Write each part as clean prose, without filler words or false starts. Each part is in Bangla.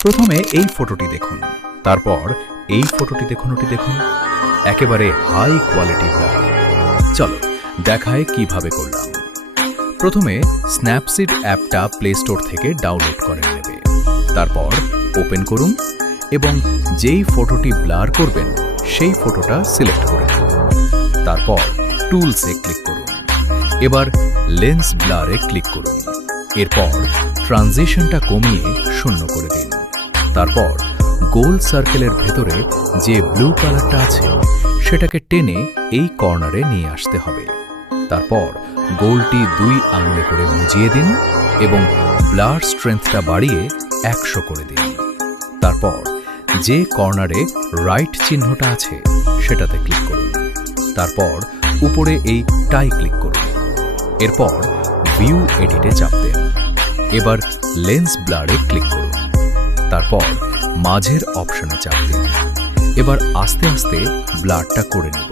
প্রথমে এই ফটোটি দেখুন, তারপর এই ফটোটি দেখুন, একেবারে হাই কোয়ালিটি ব্লার। চলো দেখায় কিভাবে করলাম। প্রথমে স্ন্যাপসিড অ্যাপটা প্লে স্টোর থেকে ডাউনলোড করে নেবে, তারপর ওপেন করুন এবং যেই ফটোটি ব্লার করবেন সেই ফটোটা সিলেক্ট করে নিন। তারপর টুলসে ক্লিক করুন। এবার লেন্স ব্লারে ক্লিক করুন। এরপর ট্রানজিশনটা কমিয়ে 0 করে দিন। তারপর গোল সার্কেলের ভেতরে যে ব্লু কালারটা আছে সেটাকে টেনে এই কর্নারে নিয়ে আসতে হবে। তারপর গোলটি 2 আঙুলে করে মুজিয়ে দিন এবং ব্লার স্ট্রেংথটা বাড়িয়ে 100 করে দিন। তারপর যে কর্নারে রাইট চিহ্নটা আছে সেটাতে ক্লিক করুন। তারপর উপরে এই টাই ক্লিক করুন। এরপর ভিউ এডিটে চাপ দেন। এবার লেন্স ব্লারে ক্লিক করুন। তারপর মাঝের অপশনে চাপ দিন। এবার আস্তে আস্তে ব্লারটা করে নিব।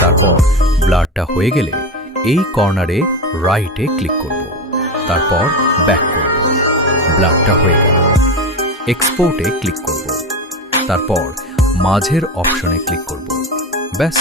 তারপর ব্লারটা হয়ে গেলে এই কর্নারে রাইটে ক্লিক করব। তারপর ব্যাক করব। ব্লারটা হয়ে গেল। এক্সপোর্টে ক্লিক করব। তারপর মাঝের অপশনে ক্লিক করব। ব্যাস।